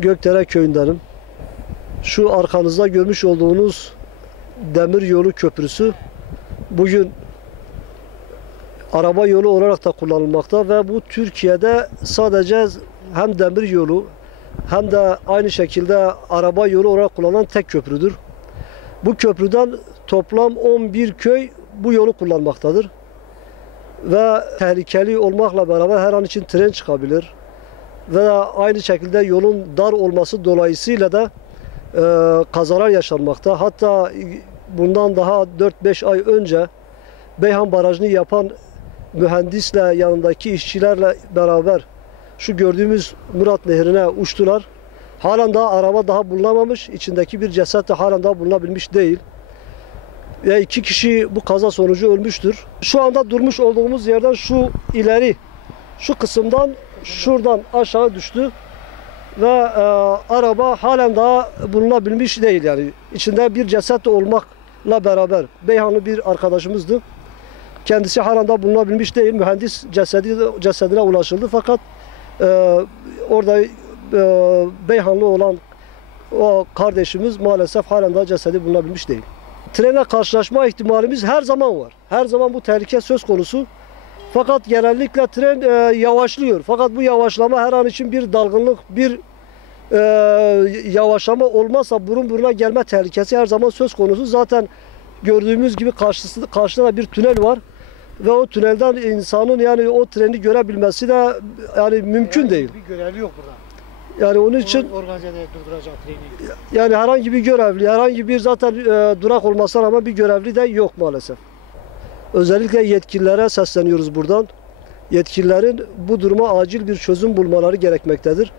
Gökdere köyündenim. Şu arkanızda görmüş olduğunuz demir yolu köprüsü bugün araba yolu olarak da kullanılmakta ve bu Türkiye'de sadece hem demir yolu hem de aynı şekilde araba yolu olarak kullanılan tek köprüdür. Bu köprüden toplam 11 köy bu yolu kullanmaktadır. Ve tehlikeli olmakla beraber her an için tren çıkabilir. Ve aynı şekilde yolun dar olması dolayısıyla da kazalar yaşanmakta. Hatta bundan daha 4-5 ay önce Beyhan Barajı'nı yapan mühendisle yanındaki işçilerle beraber şu gördüğümüz Murat Nehri'ne uçtular. Halen daha araba daha bulunamamış. İçindeki bir ceset de halen daha bulunabilmiş değil. Ve 2 kişi bu kaza sonucu ölmüştür. Şu anda durmuş olduğumuz yerden şu ileri, şu kısımdan şuradan aşağı düştü. Ve araba halen daha bulunabilmiş değil yani. İçinde bir ceset de olmakla beraber Beyhanlı bir arkadaşımızdı. Kendisi halen daha bulunabilmiş değil. Mühendis cesedine ulaşıldı fakat orada Beyhanlı olan o kardeşimiz maalesef halen daha cesedi bulunabilmiş değil. Trenle karşılaşma ihtimalimiz her zaman var. Her zaman bu tehlike söz konusu. Fakat genellikle tren yavaşlıyor. Fakat bu yavaşlama her an için bir dalgınlık, bir yavaşlama olmazsa burun buruna gelme tehlikesi her zaman söz konusu. Zaten gördüğümüz gibi karşıda da bir tünel var. Ve o tünelden insanın yani o treni görebilmesi de yani mümkün değil. Bir görevli yok burada. Yani onun için organize durduracak treni. yani herhangi bir görevli, herhangi bir zaten durak olmasına rağmen bir görevli de yok maalesef. Özellikle yetkililere sesleniyoruz buradan. Yetkililerin bu duruma acil bir çözüm bulmaları gerekmektedir.